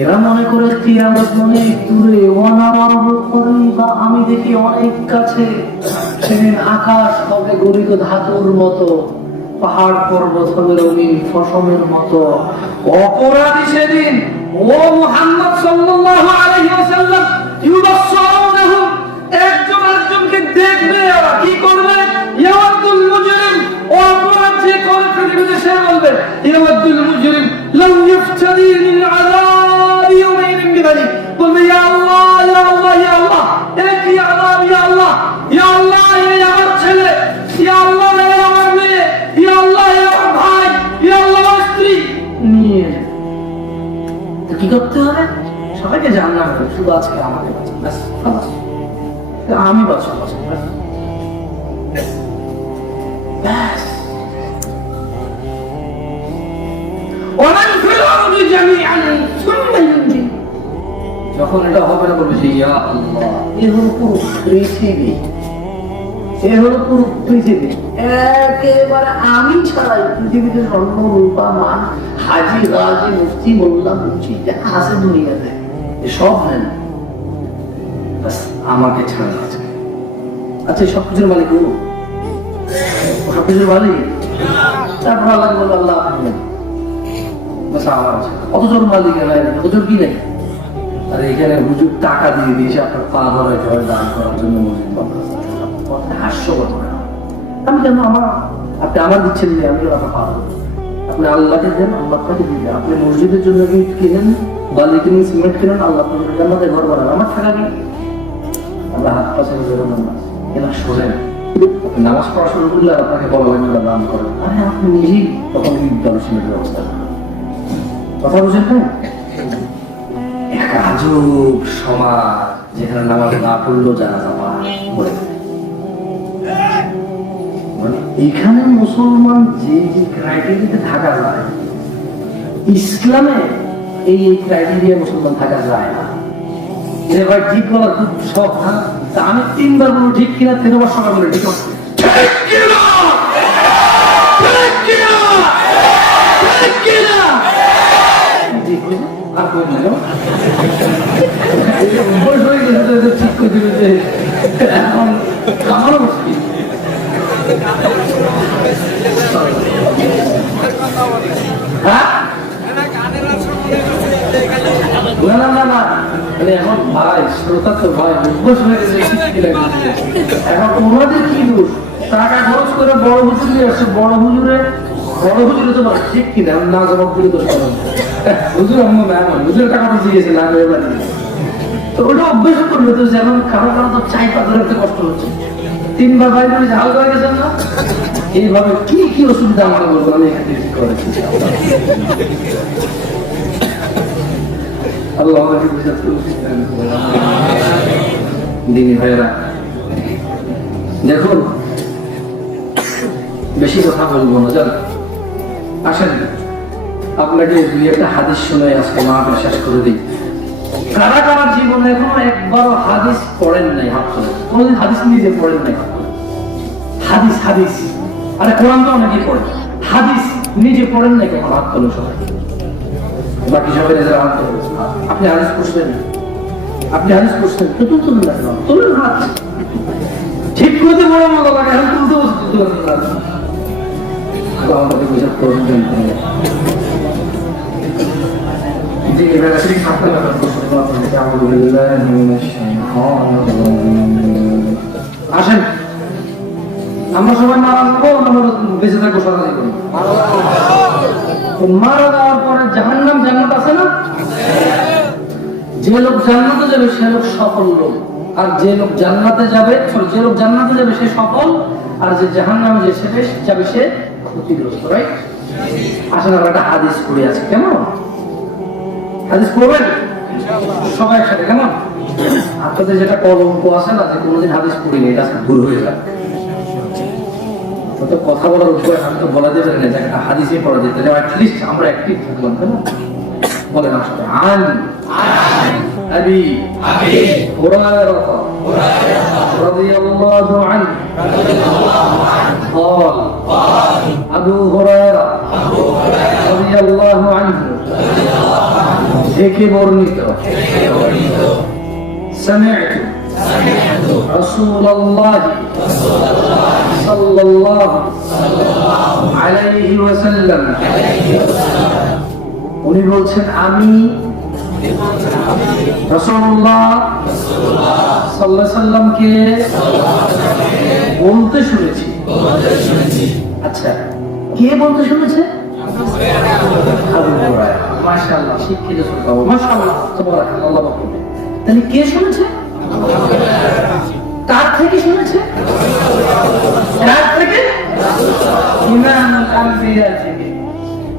এরা মনে করে কিয়ামত অনেক দূরে, অনারাহু করিবা, আমি দেখি অনেক কাছে। সেদিন আকাশ হবে গলিত ধাতুর মতো, পাহাড় পর্বত হবে রঙিন ফসলের মতো। অপরাধী সেদিন ও মুহাম্মদ সাল্লাল্লাহু আলাইহি ওয়াসাল্লাম ইউবাসসারুনহুম, একজন আরেকজনকে দেখবে। ওরা কি করবে? ইয়াওয়াদুল মুজরিম, অপরাধ যে করে পৃথিবীতে সে বলবে ইয়াওয়াদুল মুজরিম লাউ ইফতারি মিন আযাব ইয়াওমিন বিযালিক, বলবে ইয়া আল্লাহ ইয়া আল্লাহ ইয়া আল্লাহ, এই কি আযাব, ইয়া আল্লাহ ইয়া আল্লাহ, এই আমার ছেলে, ইয়া আল্লাহ এই আমার মেয়ে, ইয়া আল্লাহ এই আমার ভাই, ইয়া আল্লাহ আমার স্ত্রী নিয়ে। তো কি করতে হবে? সবাইকে জান্নাত হবে, শুধু আজকে আমাকে বাঁচান, ব্যাস খালাস, আমি বাঁচব ব্যাস। যখন এটা হবে না বলবে ইয়া আল্লাহ, এ হলো পুরো পৃথিবী, এ হলো পুরো পৃথিবী, একেবারে আমি ছাড়াই পৃথিবীতে স্বর্ণ রূপা মান হাজি গাজি মুফতি মোল্লা মুন্সি যা আছে দুনিয়াতে সব নেন, আমাকে ছাড়া আছে। আচ্ছা সবকিছুর মালিক ও, সবকিছুর মালিক। তারপর আল্লাহ বলল আল্লাহ অত জোর মালিক অত জোর কি নেই। আর এখানে হুজুর টাকা দিয়ে দিয়েছে আপনার পা ধরে ঘরে দান করার জন্য, হাস্যকর। আমি কেন আমার, আপনি আমার দিচ্ছেন যে আমি আপনার পা ধরবো, আপনি আল্লাহকে দেন, আল্লাহ আপনাকে দিবে। আপনি মসজিদের জন্য কিনেন, বালি কিনেন, সিমেন্ট কিনেন, আল্লাহ আপনাকে জান্নাতে ঘর বানান, আমার টাকা কি? আল্লাহ হাত পাশে এবার শোনেন, নামাজ পড়া শুরু করলে আপনাকে বলা হয় না দান করেন, আরে আপনি নিজেই তখন সিমেন্টের ব্যবস্থা করেন। কথা বুঝেন না? এক আজব সমাজ যেখানে নামাজ না পড়লেও জানাজা পড়ে। মানে এখানে মুসলমান যে যে ক্রাইটেরিয়াতে থাকা যায়, ইসলামে এই ক্রাইটেরিয়া মুসলমান থাকা যায় না। এটা ভাই ঠিক বলা খুব সব, আমি 3 বার বলবো ঠিক কিনা, 3 বার সবাই বলে ঠিক আছে। আর কই না বয়স হয়ে গেছে তো ঠিক করে দিবে যে এখন আমারও মুশকিল। না না না না, এখন ভাই শ্রোতা তো ভাই অভ্যাস হয়ে গেছে, এখন ওনাদের কি দোষ? টাকা খরচ করে বড় হুজুর নিয়ে আসছে, বড় হুজুরে তো ঠিক কিনা না জবাব দিলে দোষ করেন হুজুর, আমি মেহমান হুজুরের টাকাটা দিয়েছে না এবার, তো ওটা অভ্যাস করবে। তো যেমন কারো কারো তো চাই পাতা রাখতে কষ্ট হচ্ছে, 3 বার ভাই বলে ঝাল হয়ে গেছেন না, এইভাবে কি কি অসুবিধা আমাকে বলবো, আমি এখানে ঠিক করেছি। আল্লাহ দিনী ভাইয়েরা দেখুন, বেশি কথা বলবো না, জান আসেন আপনাকে 2-1টা হাদিস শুনে আজকে মাহফিল শেষ করে দিই। কারা কারা জীবনে এখনো একবারও হাদিস পড়েন নাই হাত তোলে? কোনদিন হাদিস নিজে পড়েন নাই হাত তোলে? হাদিস হাদিস, আরে কোরআন তো অনেকেই পড়ে, হাদিস নিজে পড়েন নাই কখন? হাত তোলে সবাই, বাকি সবাই নিজের হাত তোলে। আপনি হাদিস পড়ছেন? আপনি হাদিস পড়ছেন তো তুলুন না, তুলুন হাত, ঠিক করতে বড় মজা লাগে, এখন তুলতে বসে আমাদের বুঝা প্রয়োজন। আসেন আমরা সবাই মারা যাবো, আমরা বেঁচে থাকবো সারা জীবন। মারা যাওয়ার পরে জাহান্নাম জান্নাত আছে না? যে লোক জান্নাতে যাবে সে লোক সফল লোক, আর যে লোক জান্নাতে যাবে, যে লোক জান্নাতে যাবে সে সফল, আর যে জাহান্নামে যাবে সে ক্ষতিগ্রস্ত। রাইট? আসলে আমরা একটা হাদিস পড়ে আছে, কেমন হাদিস পড়বেন সবাই একসাথে, কেমন? আপনাদের যেটা কলঙ্ক আছে না, যে কোনোদিন হাদিস পড়িনি, এটা দূর হয়ে যাবে। তো কথা বলার উপায় আমি তো বলা যাবে না, একটা হাদিসে পড়া যেতে, অ্যাটলিস্ট আমরা অ্যাক্টিভ থাকলাম, কেমন? বলেন আসলে আন أبي هريرة رضي الله عنه قال أبو هريرة رضي الله عنه থেকে বর্ণিত সামি'তু রাসূলুল্লাহ সাল্লাল্লাহু আলাইহি ওয়াসাল্লাম, উনি বলছেন আমি রাসূলুল্লাহ সাল্লাল্লাহু আলাইহি ওয়াসাল্লামকে বলতে শুনেছি। আচ্ছা, কে বলতে শুনেছে? আবু হুরায়রা। মাশাআল্লাহ, শিক্ষিত শ্রোতা, মাশাআল্লাহ, তাবারাকাল্লাহ, আল্লাহ বলে। তাহলে কে শুনেছে? কার থেকে শুনেছে? কার থেকে? ইমামুল আম্বিয়া থেকে,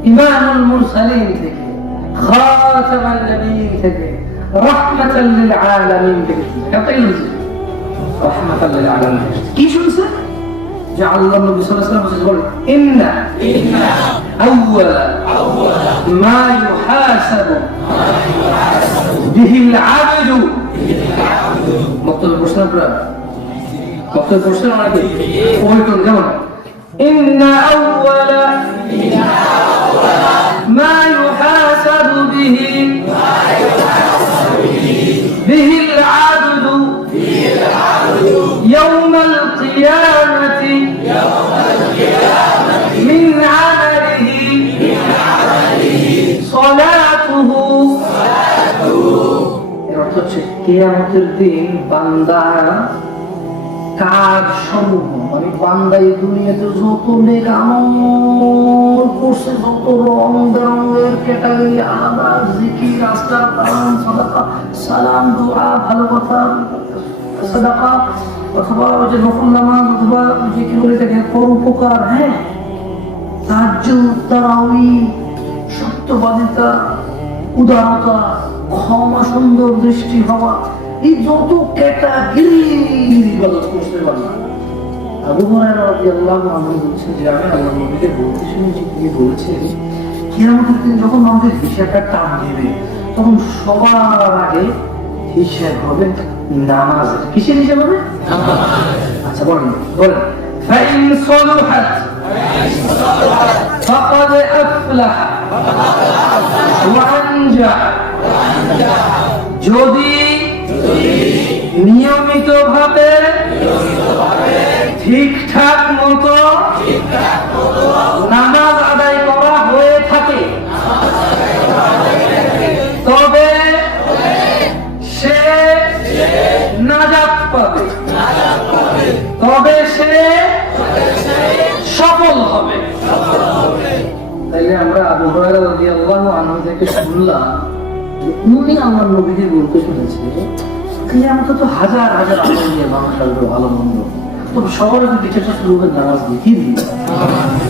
ইমামুল মুরসালিন থেকে, খাতামান নবিয়্যিন থেকে, রাহমাতাল লিল আলামিন থেকে। কতই শুনেছে? রাহমাতাল লিল আলামিন। কি শুনছে? যে আল্লাহ নবী সাল্লাল্লাহু আলাইহি ওয়াসাল্লাম বলেন, ইন্না আউওয়ালা মা ইউহাসাবু বিহিল আবদু। বক্তব্য প্রশ্ন করা, বক্তব্য প্রশ্ন নাকি ওই কোন কেমন? ইন্না আউওয়ালা মা ইউহাসাবু বিহিল আবদু يوم القيامة من عمله صلاته। এর অর্থ হচ্ছে কিয়ামতের দিন বান্দা কাজ সমূহ, মানে বান্দা এই দুনিয়াতে যত নেক আমল করছে, যত রং বেরঙের ক্যাটাগরি, আলাদা জিকির, আস্তার, কালাম, সাদাকা, সালাম, দোয়া, ভালো কথা, সাদাকা, অথবা ওই যে নফল নামাজ, অথবা যে কি বলে থাকে পরোপকার, হ্যাঁ, তাহাজ্জুদ, তারাউই, সত্যবাদিতা, উদারতা, ক্ষমা, সুন্দর দৃষ্টি হওয়া, এই যত ক্যাটাগরি ইবাদত করতে পারে। আবু হুরায়রা রাদিয়াল্লাহু আনহু বলছেন যে আমি আল্লাহর নবীকে বলতে শুনেছি, তিনি বলেছেন কিয়ামতের দিন যখন আমাদের হিসাবটা টান দিবে, তখন সবার আগে হিসাব হবে নামাজের। কিসের হিসাব হবে? আচ্ছা বলেন বলেন। ফাইন সলুহাত ফাকাদ আফলাহা ওয়া আনজা। যদি নিয়মিতভাবে ঠিকঠাক মতো নামাজ আদায় করা হয়ে থাকে, তবে সে নাজাত পাবে, তবে সে সফল হবে। তাইলে আমরা আবু হুরায়রা রাদিয়াল্লাহু আনহু থেকে শুনলাম যে উনি আমার নবীকে বলতে শুনেছে কিয়ামতে তো হাজার হাজার আমল নিয়ে মানুষ আসবে, ভালো মন্দ, তো সবার আগে বিচারটা শুরু হবে নামাজ দিয়ে। কি দিয়ে?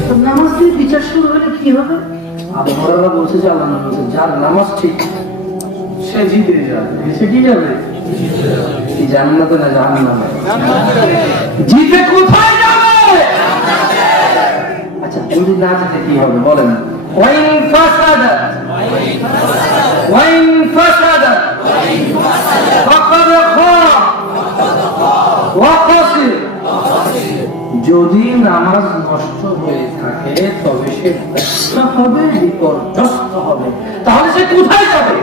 তো নামাজ দিয়ে বিচার শুরু হলে কি হবে? আবু হুরায়রা বলছে যে আল্লাহ নবী বলছেন যার নামাজ ঠিক সে জিতে যাবে। সে কি যাবে? জান্নাতে না জাহান্নামে? জিতে কোথায় যাবে? আচ্ছা, যদি না যেতে কি হবে বলেন? ওয়াইন ফাসাদা ওয়াইন ফাসাদা ফাকাদ খাব ওয়া খাসির। যদি নামাজ নষ্ট হয়ে থাকে তবে সে ব্যর্থ হবে, বিপর্যস্ত হবে। তাহলে সে কোথায় যাবে?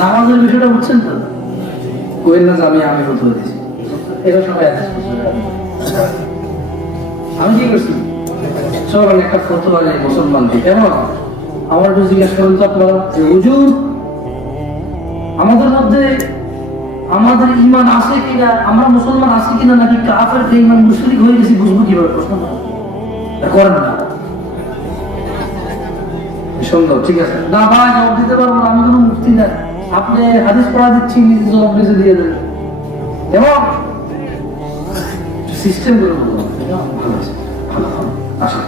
নামাজের বিষয়টা বুঝছেন তো? কোয়েল না আমি উত্তর দিচ্ছি, এরা সবাই আমি কি করছি? চলেন একটা ফতোয়া নেই মুসলমানকে। কেমন? আমার একটু জিজ্ঞাসা করেন তো আপনারা যে হুজুর আমাদের মধ্যে আমাদের ঈমান আছে কিনা, আমরা মুসলমান আছি কিনা, নাকি কাফের বেঈমান মুশরিক হয়ে গেছি, বুঝবো কিভাবে? প্রশ্ন করেন না। সুন্দর, ঠিক আছে না ভাই, জবাব দিতে পারবো না, আমি কোনো মুফতি না। আপনি হাদিস পড়া দিচ্ছি, নিজে জবাব নিজে দিয়ে দেবেন। এবং সিস্টেম করে বলবো ভালো আছে, ভালো ভালো আসা।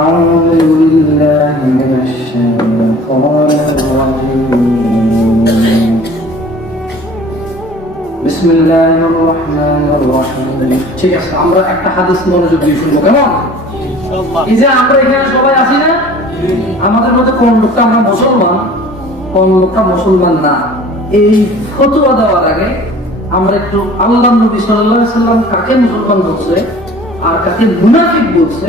أعوذ بالله من الشيطان الرجيم بسم الله الرحمن الرحيم। ঠিক আছে, আমরা একটা হাদিস মনোযোগ দিয়ে শুনবো, কেমন? এই যে আমরা এখানে সবাই আছি না, আমাদের মধ্যে কোন লোকটা আমরা মুসলমান, কোন লোকটা মুসলমান না, এই ফতোয়া দেওয়ার আগে আমরা একটু আল্লাহর নবী সাল্লাল্লাহু আলাইহি সাল্লাম কাকে মুসলমান বলছে আর কাকে মুনাফিক বলছে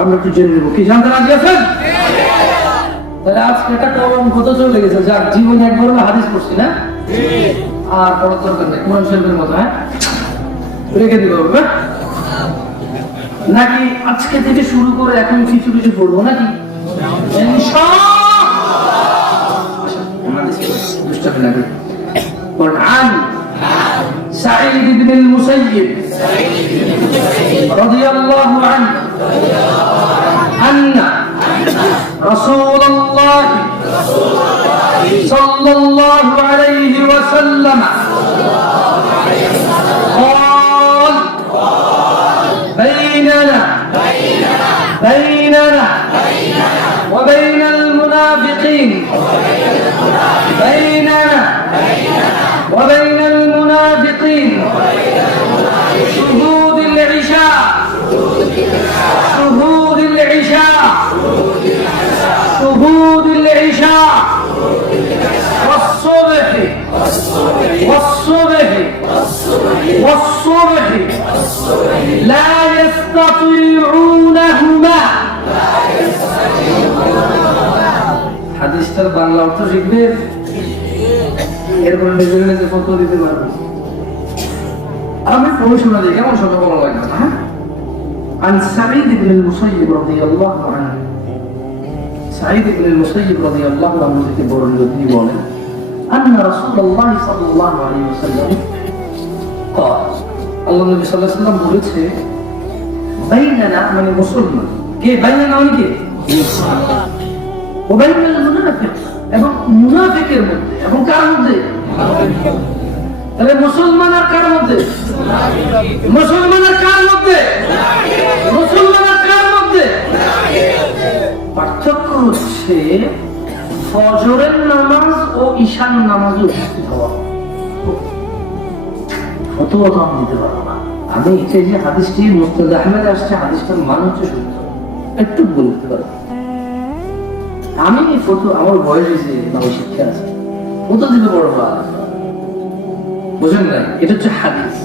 আমরা একটু জেনে নেব। কি জানতে রাজি আছেন? তাহলে আজকে একটা কলম কত চলে গেছে, যার জীবনে একবার হলো হাদিস পড়ছি না, আর পড়ার দরকার নেই, কোরআন শরীফের মতো। হ্যাঁ, রেখে দিব না নাকি আজকে থেকে শুরু করে এখন কিছু কিছু পড়বো নাকি? عن سعيد بن المسيب رضي الله عنه أن رسول الله صلى الله عليه وسلم قال بيننا وبين المنافقين بيننا وبين المنافقين شهود العشاء والصبح لا يستطيعونهما হাদিসটার বাংলা অর্থ শিখবে, এরপর নিজে নিজে ফটো দিতে পারবে। আমি প্রশ্ন দিই, কেমন শোনা ভালো লাগবে না? عن سعيد بن المسيب رضي الله عنه سعيد بن المسيب رضي الله عنه থেকে বর্ণিত তিনি বলেন أن رسول الله صلى الله عليه وسلم قال আল্লাহ নবী সাল্লাল্লাহু আলাইহি ওয়াসাল্লাম বলেছে বাইনানা মানে মুসলমান কে, বাইনানা মানে কে, ওবাইনাল মুনাফিক এবং মুনাফিকের মধ্যে, এবং কার মধ্যে? তাহলে মুসলমান আর কার মধ্যে? মুসলমান আর কার মধ্যে? মুসলমান আর কার মধ্যে? পার্থক্য হচ্ছে ফজরের নামাজ ও ঈশান নামাজে উপস্থিত হওয়া। ফতোয়া তো আমি দিতে পারবো না। আমি এই যে হাদিসটি মুস্তাদ আহমেদ আসছে, হাদিসটার মান হচ্ছে সত্য, একটু বলতে পারবো। আমি এই ফটো, আমার বয়স হয়েছে, আমার শিক্ষা আছে, ফটো দিতে পারবো না, বুঝেন না? এটা হচ্ছে হাদিস।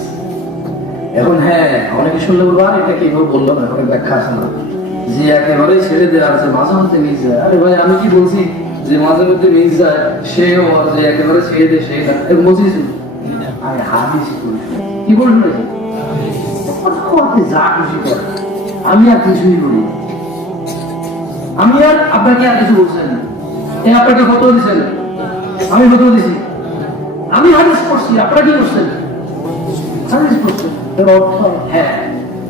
এখন হ্যাঁ, অনেকে শুনলে বলবো আর এটা কি বললো না, অনেক ব্যাখ্যা আছে না, যে একেবারেই ছেড়ে দেওয়া আছে, মাঝে মধ্যে মিস যায়। আরে ভাই, আমি কি বলছি যে মাঝে মধ্যে মিস যায়, সেও যে একেবারে ছেড়ে দেয়, সে না, বলছিস আমি হাদিস কি বলবেন? যা খুশি করে, আমি আর কিছুই বলি, আমি আর আপনাকে আর কিছু বলছেন, আপনাকে ফটো দিচ্ছেন, আমি ফটো দিছি, আমি হাদিস পড়ছি, আপনারা কি করছেন? হাদিস পড়ছেন। এর অর্থ হ্যাঁ,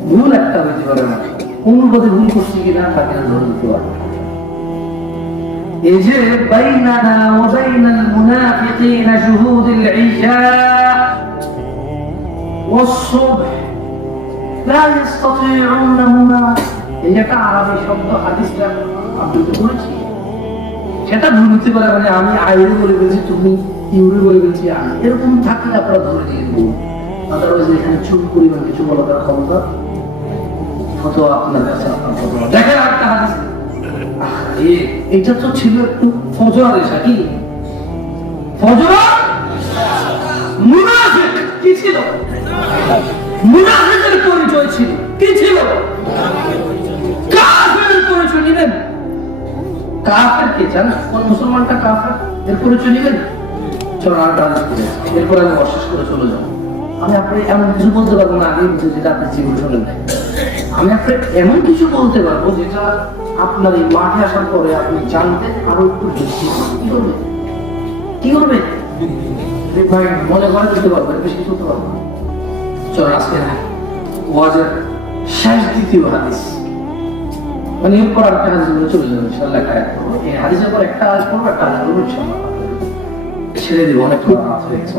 ভুল একটা হইতে পারে না, অনুবাদে ভুল করছি কিনা তাকে ধরে দিতে পারে। এই যে বাইনানা ওয়া বাইনাল মুনাফিকিনা শুহুদুল ইশা والصبح لا يستطيعونهما, এই একটা আরবি শব্দ, হাদিসটা আবৃত্তি করেছি, সেটা ভুল হতে পারে, মানে আমি আইরে বলে বলছি, তুমি ইউরে বলে বলছি, এরকম থাকলে আপনারা ধরে দিয়ে দেবো। আদারওয়াইজ এখানে চুপ পরিমাণ কিছু বলার ক্ষমতা হতো আপনার কাছে। দেখেন একটা হাদিস, এটা তো ছিল একটু ফজর এসা, কি ফজর মুনাফিক কি ছিল? মুনাফিকের পরিচয় ছিল, কি ছিল? কাফেরের পরিচয় নিলেন। কাফের কে জান? কোন মুসলমানটা কাফের, এর পরিচয় নিলেন। চলো আর ডান্স করে, এরপর আমি অশেষ করে চলে যাবো। আমি আপনি এমন কিছু বলতে পারবো না, আগে যেটা আপনি জীবন শোনেন নাই। আমি আপনার এমন কিছু বলতে পারবো যেটা আপনার এই মাঠে আসার পরে আপনি জানতেন আরো একটু বেশি। কি করবে? কি করবে? ভাই মনে করে দিতে পারবো, বেশি কিছু করতে পারবো। চলো আজকে ওয়াজের শেষ দ্বিতীয় হাদিস, মানে এরপর একটা হাদিস বলে চলে যাবে ইনশাআল্লাহ। এই হাদিসের পর একটা আয়াত পড়বো, একটা আয়াত পড়বো ইনশাআল্লাহ, ছেড়ে দিব। অনেক রাত হয়ে গেছে,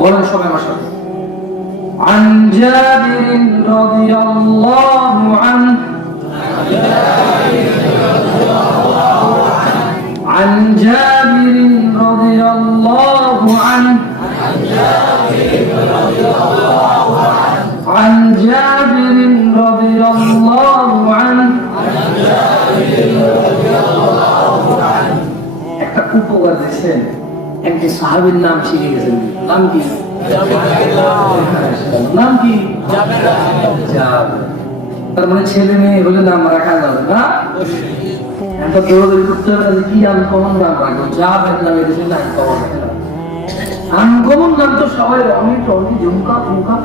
বলেন সবাই আমার সাথে। عن جابر رضي الله عنه عن جابر رضي الله عنه عن جابر رضي الله عنه একটা উপকার দিয়েছেন, একটি সাহাবীর নাম শিখে গেছেন। নাম কি? নাম কি? জাবের। তার মানে ছেলে মেয়ে হলে নাম রাখা যাবে না। একটা দৌড়দৌড়ি করতে হবে না যে কি আনকমন নাম রাখবো, যা দেখলাম এটা শুনে আনকমন রাখলাম। আনকমন নাম তো সবাই অনেক অনেক ঝুমকা ফুমকা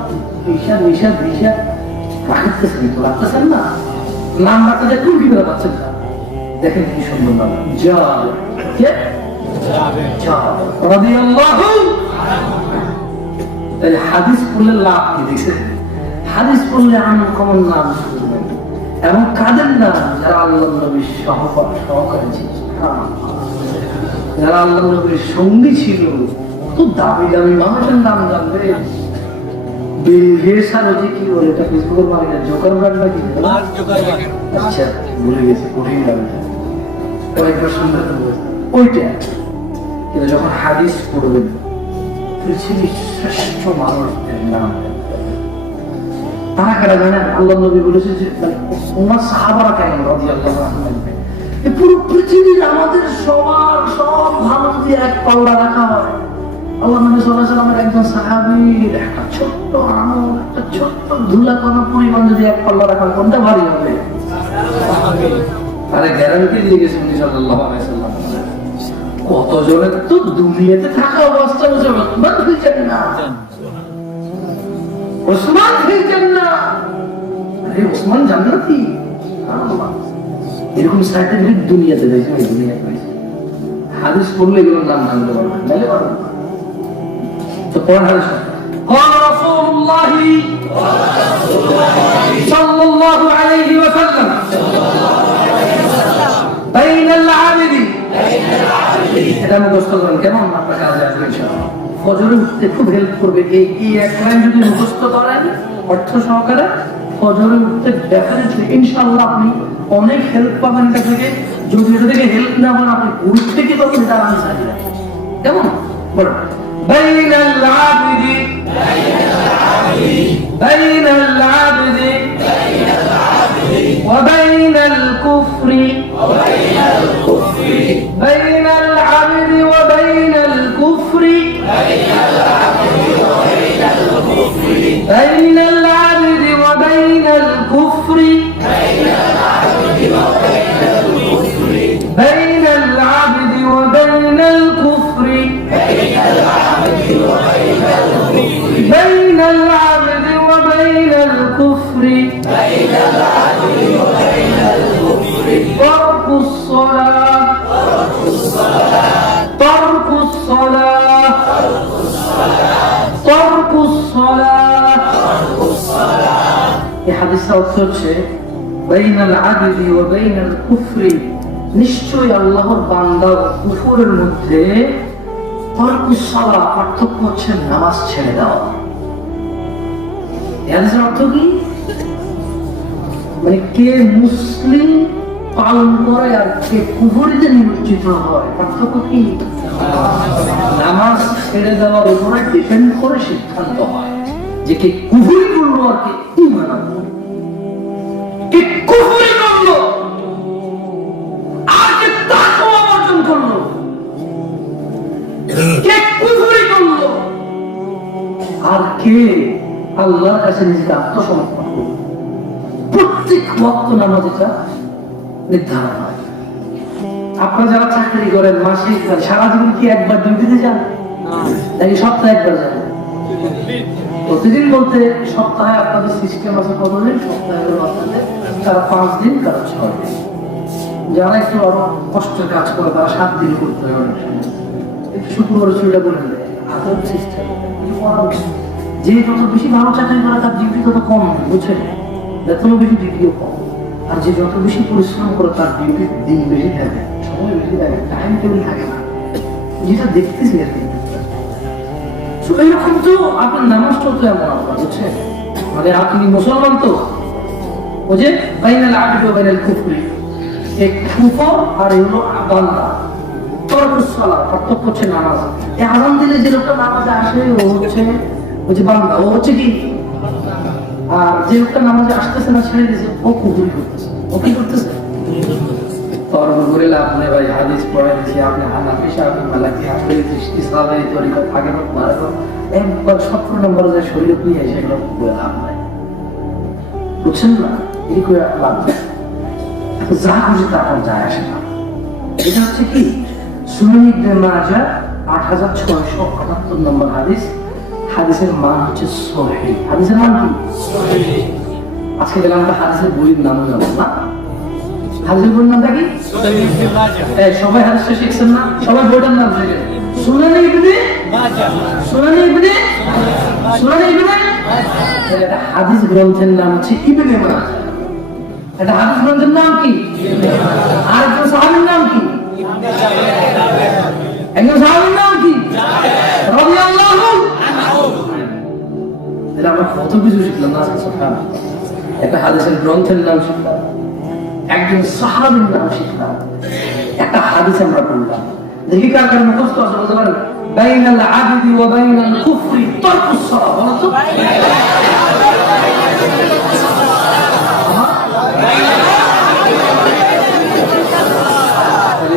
ঈশা ঈশা ঈশা রাখতেছেন, তো রাখতেছেন না, নাম রাখতে যে কোন কি করে পাচ্ছেন না। দেখেন কি সুন্দর নাম, জাবের। কে? জাবের রাদিয়াল্লাহু। তাহলে হাদিস পড়লে লাভ কি দেখছেন? হাদিস পড়লে আনকমন নাম শুনবেন, এবং কাদের নাম? যারা আল্লাহ নবীর সহকারী ছিল, যারা আল্লাহ নবীর সঙ্গী ছিল। খুব দামি দামি মানুষের নাম জানবে। বিল গেটস আর ওই যে কি বলে এটা ফেসবুকের মালিক জোকারবার্গ নাকি? আচ্ছা ভুলে গেছি, কঠিন নাম কয়েকবার সুন্দর ওইটা। কিন্তু যখন হাদিস পড়বেন পৃথিবীর শ্রেষ্ঠ মানুষদের নাম তারা কারা জানেন? আল্লাহ নবী বলেছে যে ওনার সাহাবারা কেমন রাদিয়াল্লাহু আনহুম, পুরো পৃথিবীর আমাদের সবার সব ভালো যদি এক পাল্লা রাখা হয়, আল্লাহ নবী সাল্লাল্লাহু আলাইহি ওয়াসাল্লামের একজন সাহাবীর একটা ছোট্ট আঙুল, একটা ছোট্ট ধুলাকণা পরিমাণ যদি এক পাল্লা রাখা হয়, কোনটা ভারী হবে? আরে গ্যারান্টি দিয়ে গেছেন সাল্লাল্লাহু আলাইহি ওয়াসাল্লাম। কত জনের তো দুনিয়াতে থাকা অবস্থা ওসমান হয়েছেন না, ওসমান হয়েছেন না। আরে ওসমান জান্নাতি, এরকম সার্টিফিকেট দুনিয়াতে রয়েছে, দুনিয়া রয়েছে। হাদিস পড়লে এগুলোর নাম জানতে পারবেন, নাহলে পারবেন না। তো কোরআন হাদিস قال رسول الله صلى الله عليه وسلم بين العبد এটা মুখস্থ করেন, কেমন আপনার কাজে আসবে ইনশাআল্লাহ। ফজরে উঠতে খুব হেল্প করবে এই এক লাইন যদি মুখস্থ করেন অর্থ সহকারে, ফজরে উঠতে ডেফিনেটলি ইনশাআল্লাহ আপনি অনেক হেল্প পাবেন এটা থেকে। যদি এটা থেকে হেল্প না পান আপনি উঠতে কি পাবেন এটা আমি জানি না। কেমন বলুন? بين العبد بين العبد وبين الكفر بين العبد وبين الكفر بين العبد وبين الكفر بين العبد وبين الكفر بين العبد وبين الكفر ترك الصلاة ترك الصلاة ترك الصلاة এই হাদিসটা অর্থ হচ্ছে بين العبد وبين الكفر, নিশ্চয়ই আল্লাহর বান্দা কুফরের মধ্যে তরকুস সালাহ পার্থক্য হচ্ছে নামাজ ছেড়ে দেওয়া। এর অর্থ কি? মানে কে মুসলিম পালন করে আর কে কুফরিতে নিমজ্জিত হয়, পার্থক্য কি? নামাজ ছেড়ে দেওয়ার উপরে ডিপেন্ড করে সিদ্ধান্ত হয় যে কে কুফরি করলো আর কে ঈমান আনলো। কে কুফরি করলো আর কে তাকওয়া অর্জন করলো, কে কুফরি করলো আর কে আল্লাহর কাছে নিজেকে আত্মসমর্পণ করলো। প্রত্যেক ওয়াক্ত নামাজ এটা নির্ধারণ হয়। আপনারা যারা চাকরি করেন মাসে সারা জীবন কি একবার ডিউটিতে যান নাকি সপ্তাহে একবার যান? প্রতিদিন বলতে সপ্তাহে আপনাদের সিস্টেম আছে কত দিন? সপ্তাহে আপনাদের তারা 5 দিন, কারো 6 দিন। যারা একটু আরো কষ্টের কাজ করে তারা 7 দিন করতে হয় অনেক সময়। শুক্রবার ছুটিটা বলে দেয় আদর সিস্টেম। যে যত বেশি ভালো চাকরি করে তার ডিউটি তত কম, বুঝছেন? বেতনও বেশি, ডিউটিও কম। আর যে যত বেশি পরিশ্রম করে তার ডিউটির দিন বেশি থাকে, সময় বেশি থাকে, টাইম টেবিল থাকে না, যেটা দেখতেছি আর কি। এইরকম তো আপনার নামাজটাও তো এমন আপনার, বুঝছেন? মানে আপনি মুসলমান তো ওই যে বাইনাল আবদি ওয়া বাইনাল কুফরি, এক কুফর আর হলো বান্দা। তরকুস সালাহ পার্থক্য হচ্ছে নামাজ। এই আযান দিলে যে লোকটা নামাজে আসে ও হচ্ছে ওই যে বান্দা, ও হচ্ছে কি? আর যে লোকটা নামাজে আসতেছে না, ছেড়ে দিয়েছে, ও কুফরি করতেছে। ও কি করতেছে? তর্ক করে লাভ নেই ভাই, হাদিস পড়ে দিয়েছি আপনি হানাফি শাফি মালিকি হাম্বলি দৃষ্টি সাহাবী তরিকা থাকে না, মারো একবার 17 নম্বর যে শরীয়ত নিয়ে এসে এগুলো বলে লাভ নাই, বুঝছেন না? এই করে লাভ নেই। যা খুশি তা যায় আসে না। এটা হচ্ছে কি সুনান ইবনে মাজাহ 8678 নম্বর হাদিস। হাদিসের মান হচ্ছে সহিহ। হাদিসের মান কি? সহিহ। আজকে গেলাম আমরা হাদিসের বইয়ের নাম জানবো না। হাদিসের বইয়ের নামটা কি? সুনান ইবনে মাজাহ। সবাই হাদিসটা শিখছেন না? সবাই বইটার নাম শিখেন। সুনান ইবনে মাজাহ। সুনান ইবনে সুনান ইবনে মাজাহ। এটা হাদিস গ্রন্থের নাম হচ্ছে ইবনে মাজাহ। এটা হাদিস গ্রন্থের নাম কি? ইবনে মাজাহ। আর একজন সাহাবীর নাম কি? একজন সাহাবীর নাম কি? রাদিয়াল্লাহু আনহু। এটা আমরা কত কিছু শিখলাম না সুবহানাল্লাহ। একটা হাদিসের গ্রন্থের নাম শিখলাম, একজন সাহাবীর নাম শিখলাম, একটা হাদিস আমরা পড়লাম। দেখি কার কার মুখস্থ আছে বলতে পারেন? বাইনাল আবদি ওয়া বাইনাল কুফরি তারকুস সালাহ। বলো তো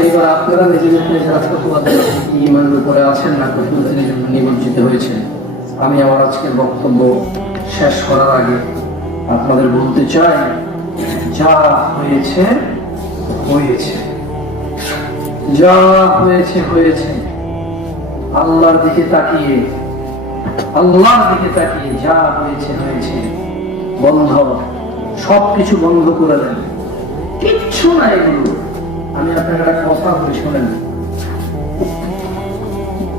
এবার আপনারা নিজেদের ইমানের উপরে আছেন না কুফরির জন্য নিমজ্জিত হয়েছে। আমি আমার আজকের বক্তব্য শেষ করার আগে আপনাদের বলতে চাই, যা হয়েছে হয়েছে, যা হয়েছে হয়েছে। আল্লাহর দিকে তাকিয়ে, আল্লাহর দিকে তাকিয়ে যা হয়েছে হয়েছে। বন্ধ, সবকিছু বন্ধ করে দেন, কিচ্ছু নাই এগুলো। আমি আপনার একটা কথা বলে শোনেন।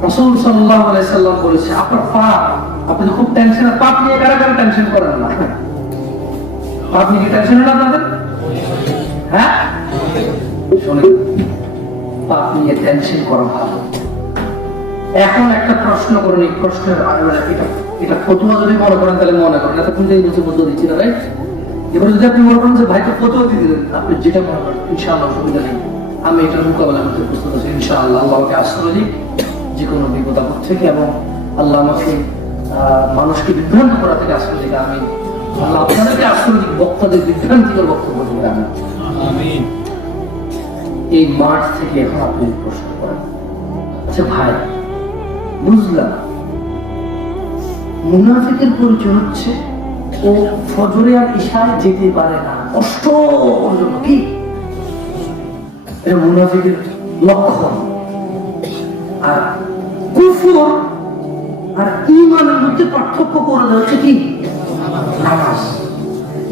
রাসূল সাল্লাল্লাহু আলাইহি সাল্লাম বলেছে, আপনার পাপ, আপনি খুব টেনশন, পাপ নিয়ে কারা কারা টেনশন করেন না? পাপ নিয়ে কি টেনশন না আপনাদের? হ্যাঁ শোনেন, পাপ নিয়ে টেনশন করা ভালো। এখন একটা প্রশ্ন করেন, এই প্রশ্নের এটা ফতোয়া যদি মনে করেন তাহলে মনে করেন, এতক্ষণ থেকে বলছে ফতোয়া দিচ্ছি না, রাইট? এবার যদি আপনি মনে করেন যে ভাই তো ফতোয়া দিয়ে দিলেন, আপনি যেটা মনে করেন ইনশাআল্লাহ অসুবিধা নেই, আমি এটার মোকাবেলা করতে প্রস্তুত আছি ইনশাআল্লাহ। আল্লাহকে আশ্রয় দিই যে কোনো বিপদ আপদ থেকে, এবং আল্লাহ আমাকে মানুষকে বিভ্রান্ত করা থেকে আশ্রয় দিই। আমি আল্লাহ আপনাদেরকে আশ্রয় দিই বক্তাদের বিভ্রান্তিকর বক্তব্য দিই। আমি এই মাঠ থেকে এখন আপনি প্রশ্ন করেন, আচ্ছা ভাই বুঝলাম মুনাফিকের পরিচয় হচ্ছে ও ফজরে আর ইশায় যেতে পারে না, কষ্ট পর্যন্ত, কি এটা মুনাফিকের লক্ষণ। আর কুফর আর ঈমানের মধ্যে পার্থক্য করে দেওয়া হচ্ছে কি? নামাজ।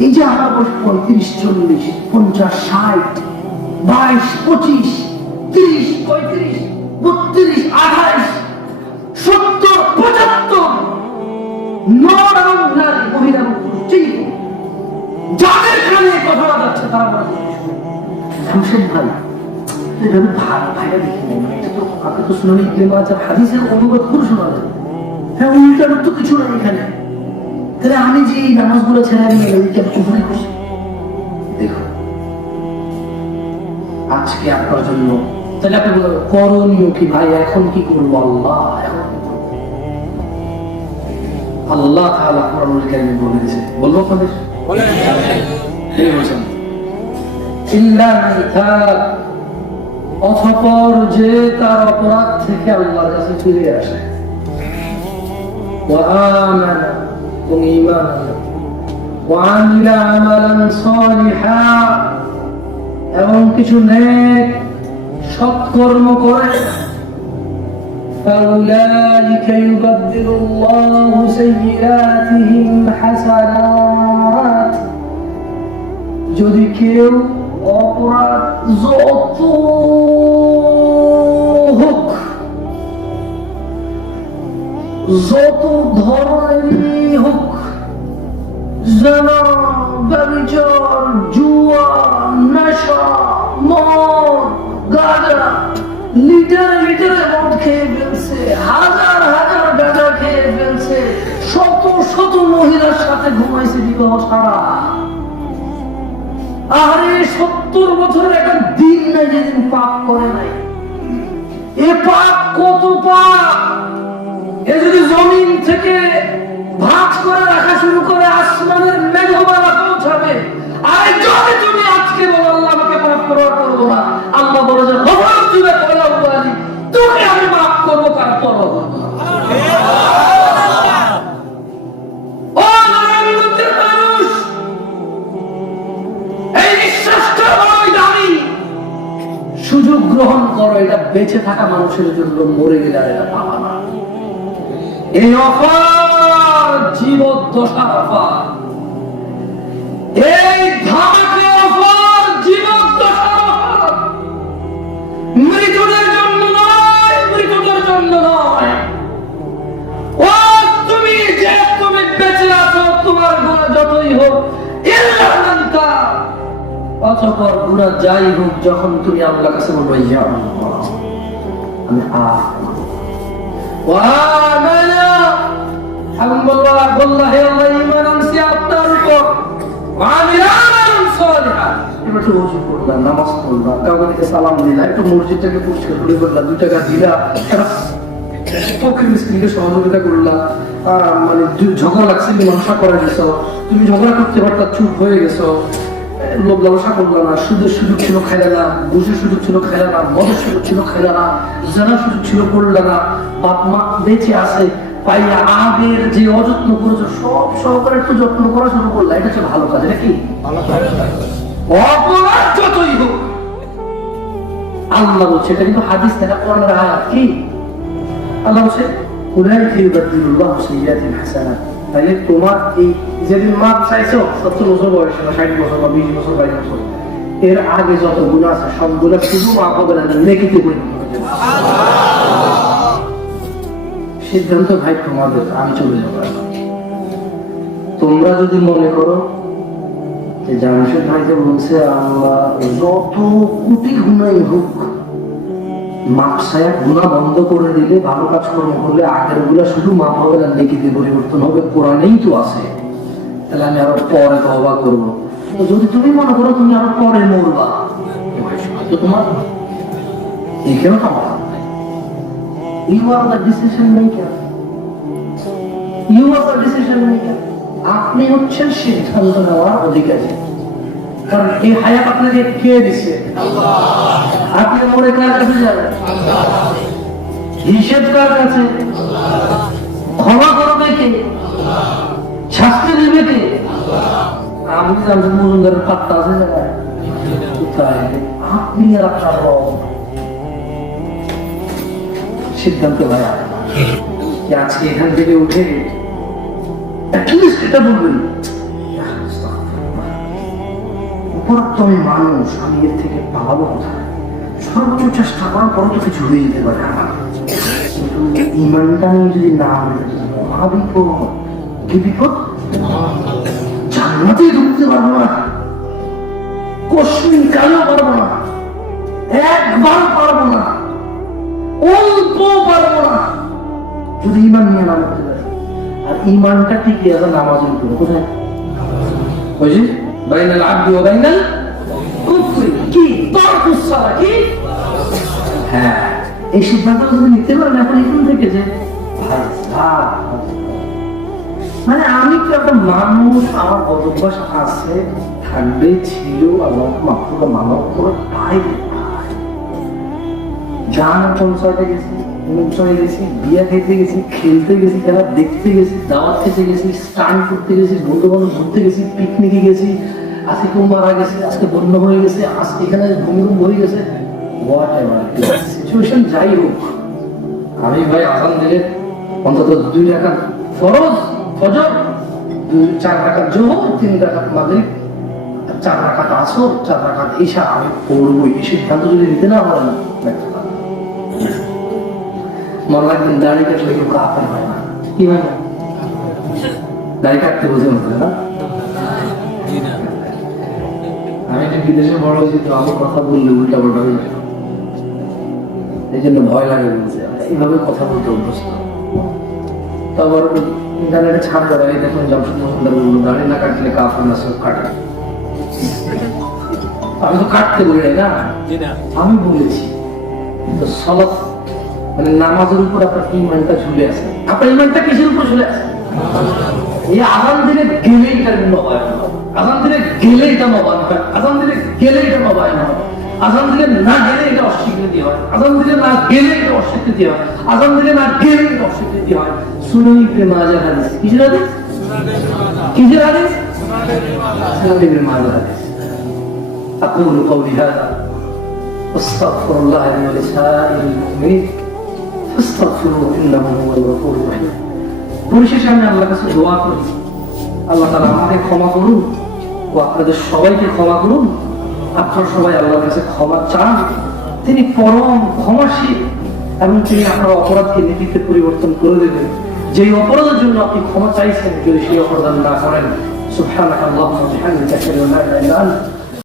এই যে আমার বয়স 35, 40, 50, 60, 22, 25, 30, 35, 32, 28, 70, 75, নর এবং নারী, মহিলা এবং পুরুষ, যাদের কানে কথা যাচ্ছে তারা বলে শামসুল ভাই এভাবে ভাইরা দেখি এটা তো আপনি তো সুনান ইবনে মাজাহ হাদিসের অনুবাদ করে শোনালেন। হ্যাঁ উল্টার তো কিছু নাই এখানে, তাহলে আমি যে এই নামাজগুলো ছেড়ে দিয়ে কুফরি করছি। দেখো আজকে আপনার জন্য তাহলে আপনি বলবেন করণীয় কি ভাই, এখন কি করবো? আল্লাহ এখন আল্লাহ তাআলা কোরআনুল কারীমে বলে দিয়েছে, বলবো আপনাদের এই বলেন ইল্লা মান তাব, অতঃপর যে তার অপরাধ থেকে আল্লাহর কাছে ফিরে আসে, ওয়া আমানা, এবং ঈমান আনে, ওয়া আমিলা আমালান সালিহা, এবং কিছু নেক সৎকর্ম করে, فَأُولَٰئِكَ يُبَدِّلُ اللَّهُ سَيِّئَاتِهِمْ حَسَنَاتٍ। যদি কেউ অপরাধ যত হোক, যত ধরনেরই হোক, জেনা, ব্যভিচার, জুয়া, নেশা, মদ, গাঁজা, লিটার লিটারে মদ খেয়ে ফেলছে, হাজার হাজার গাঁজা খেয়ে ফেলছে, শত শত মহিলার সাথে ঘুমাইছে বিবাহ ছাড়া। আরে 70 বছরের একটা দিন নাই যেদিন পাপ করে নাই। এ পাপ কত পাপ! এ যদি জমিন থেকে ভাঁজ করে রাখা শুরু করে আসমানের মেঘমালা পৌঁছাবে। আরে যদি তুমি আজকে বলো আল্লাহ আমাকে মাফ করবো না, আল্লাহ বলে যে খবর দিবে কলাম বলি তোকে আমি মাফ করবো, কার পরোয়া করবো না। ও নারায়ণগঞ্জের মানুষ, এই নিঃশ্বাসটা বড়ই দামি, সুযোগ গ্রহণ করো, এটা বেঁচে থাকা মানুষের জন্য, মরে গেলে আর এটা পাবা না। এই অফার জীবদ্দশার অফার, এই ধামাকা অফার জীবদ্দশার অফার, মৃতদের জন্য নয়, মৃতদের জন্য নয়। ও তুমি যে তুমি বেঁচে আছো, তোমার গুনাহ যতই হোক ইল্লা আনতা, অতঃপর গুনাহ যাই হোক, যখন তুমি আল্লাহর কাছে বলবে ইয়া আল্লাহ আমি বললাম হে আল্লাহ ঈমান আনছি আপনার উপর, একটু ওযু করলাম, নামাজ পড়লাম, কাউকে সালাম দিলাম, একটু মসজিদটাকে পরিষ্কার করে করলাম, 2 টাকা দিলাম, ফকির মিসকিনকে সহযোগিতা করলাম, মানে ঝগড়া লাগছে মীমাংসা করে গেছো, তুমি ঝগড়া করতে পারতা চুপ হয়ে গেছো, লোভ লালসা করলো না, সুদের সুযোগ ছিল খাইলে না, ঘুষের সুযোগ ছিল খাইলে না, মদের সুযোগ ছিল খাইলে না, জানার সুযোগ ছিল করলে না, বাপ মা বেঁচে আছে পাইয়া আগের যে অযত্ন করেছো সব সহকারে একটু যত্ন করা শুরু করলে, এটা হচ্ছে ভালো কাজ। এটা কি অপরাধ যতই হোক আল্লাহ বলছে, এটা কিন্তু হাদিস থেকে কোরআনের আয়াত। কি আল্লাহ বলছে উলাইকা ইউবাদদিলুল্লাহু সাইয়্যাতিহিম হাসানাত। তাইলে তোমার এই যেদিন মাপ চাইছো 70 বছর বয়সে বা 60 বছর বা 20 বছর 22 বছর, এর আগে যত গুনাহ আছে সবগুলো শুধু মাপ হবে না, নেকিতে পরিণত হবে। সিদ্ধান্ত ভাই তোমাদের, আমি চলে যাবো। তোমরা যদি মনে করো যে জামশেদ ভাই যে বলছে আল্লাহ যত কোটি গুনাহই হোক মাপসায়া গুনাহ বন্ধ করে দিলে, ভালো কাজ কর্ম করলে আগের গুলা শুধু মাপ হবে না, নেকিতে পরিবর্তন হবে, কোরআনেই তো আছে। তাহলে আমি আরো পরে তওবা করব। যদি তুমি মনে করো তুমি আরো পরে মরবা, তো তোমার এখানেও সমাধান। You are the decision maker. You are the decision maker. আপনি হচ্ছেন সিদ্ধান্ত নেওয়ার অধিকারী। কারণ এই হায়াত আপনাকে কে দিছে? আল্লাহ। আপনি মরে কার কাছে যাবেন? আল্লাহ। হিসাব কার কাছে? আল্লাহ। ক্ষমা করবে কে? আল্লাহ। শাস্তি দেবে কে? আল্লাহ। আমি জানতে মজুমদারের পাত্তা আছে জায়গায় কোথায়? আপনি আর আপনার রব। সিদ্ধান্ত ভাইয়া আজকে এখান থেকে উঠে এটা বলবেন, আমি মানুষ, আমি এর থেকে পালাবো কোথায়? সর্বোচ্চ চেষ্টা করার পরও তো কিছু হয়ে যেতে পারে আমার, কিন্তু ইমানটা নিয়ে যদি না মহাবিপদ। কি বিপদ? জান্নাতে ঢুকতে পারবো না, কষ্মিন কালেও পারবো না, একবার পারবো না, অল্প পারবো না, যদি ইমান নিয়ে না করতে পারে। আর ইমানটা ঠিক আছে নামাজের উপরে। কোথায়? ওই যে বাইনাল আবদি ওয়া বাইনাল কুফরি, কি তারকুস সালাহ, কি হ্যাঁ, এই সিদ্ধান্ত যদি নিতে পারেন এখন এখান থেকে যে মানে আমি তো একটা মানুষ, আমার অভ্যাস আছে, থাকবে, ছিল, আল্লাহ মাফুরা মানব করে পাই গান পৌঁছাতে গেছি, অনুষ্ঠানে গেছি, বিয়া খেতে গেছি, খেলতে গেছি, খেলা দেখতে গেছি, দাওয়াত খেতে গেছি, স্নান করতে গেছি, বন্ধু বান্ধব ঘুরতে গেছি, পিকনিকে গেছি, আজকে কেউ মারা গেছে, আজকে বন্য হয়ে গেছে, আজকে এখানে ভূমিকম্প হয়ে গেছে, হোয়াট এভার সিচুয়েশন যাই হোক, আমি ভাই আজান দিলে অন্তত 2 রাকাত ফরজ, ফজর, 4 রাকাত যোহর, 3 রাকাত মাগরিব, 4 রাকাত আসর, 4 রাকাত ইশা আমি পড়বই। এই সিদ্ধান্ত যদি নিতে না পারে না, মনে রাখবেন দাড়ি কাটলে কেউ কাফের হয় না। কি হয় না? দাড়ি কাটতে বোঝে মতো না। আমি যে বিদেশে বড় হয়েছি, তো আমার কথা বললে উল্টা পাল্টা হয়ে যায়, এই জন্য ভয় লাগে বলছে, এইভাবে কথা বলতে অভ্যস্ত। তারপর ইন্টারনেটে ছাড় দেওয়া, এই দেখুন জামশেদ মজুমদার বললো দাড়ি না কাটলে কাফের না, সব কাটে। আমি তো কাটতে বলি না, আমি বলেছি তো সালাত মানে নামাজের উপর আপনার ইমানটা ঝুলে আছে। আপনার ইমানটা কিসের উপর ঝুলে আছে? এই আজান দিলে গেলে এটা নবায়ন হয়, আজান দিলে গেলে এটা নবায়ন হয়, আজান দিলে গেলে এটা নবায়ন হয়, আজান দিলে না গেলে এটা অস্বীকৃতি হয়, আজান দিলে না গেলে এটা অস্বীকৃতি হয়, আজান দিলে না গেলে এটা অস্বীকৃতি হয়। সুনানি ইবনে মাজাহ হাদিস। কিসের হাদিস? কিসের হাদিস? সুনানি ইবনে মাজাহ হাদিস। أقول قولي هذا আস্তাগফিরুল্লাহ ওয়া লিসাইরিল মুমিনিন ফাস্তাগফিরুহু ইন্নাহু হুয়াল গফুরুর রহিম। পরিশেষে আমি আল্লাহর কাছে দোয়া করি, আল্লাহ তাআলা আমাকে ক্ষমা করুন ও আপনাদের সবাইকে ক্ষমা করুন। আপনারা সবাই আল্লাহর কাছে ক্ষমা চান, তিনি পরম ক্ষমাশীল এবং তিনি আপনার অপরাধকে নীতিতে পরিবর্তন করে দেবেন। যেই অপরাধের জন্য আপনি ক্ষমা চাইছেন, যদি সেই অপরাধ না করেন, সুবহানাকাল্লাহুম্মা ওয়া বিহামদিকা আশহাদু আল্লা ইলাহা ইল্লা আনতা